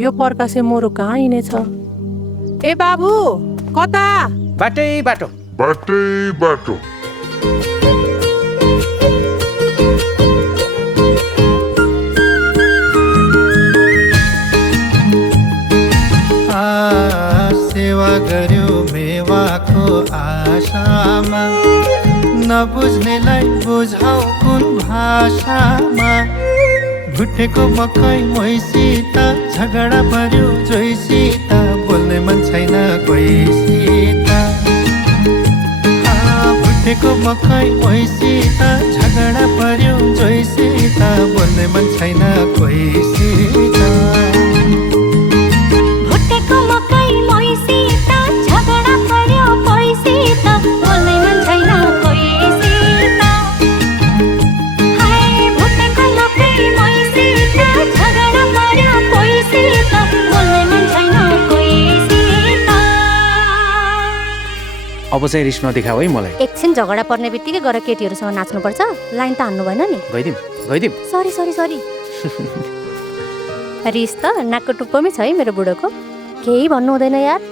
यो पर्कासे मोरो कहाँ हिँडेछ? ए बाबु, कता? बाटै बाटो। सेवा गर्यो मेवाको आशामा, नबुझ्नेलाई बुझाउ कुन भाषामा। भुटेको मकै मैसित झगडा पर्यो जोइसित, बोल्ने मन छैन कोहीसित। भुटेको मकै मैसित झगडा पर्यो जोइसित, बोल्ने मन छैन कोहीसित। अब चाहिँ रिस नदेखाऊ है मलाई। एकछिन झगडा पर्ने बित्तिकै गएर केटीहरूसँग नाच्नुपर्छ? लाइन त हान्नु भएन नि। गइदिम। सरी रिस त नाकको टुप्पोमै छ है मेरो बुढोको। केही भन्नु हुँदैन यार।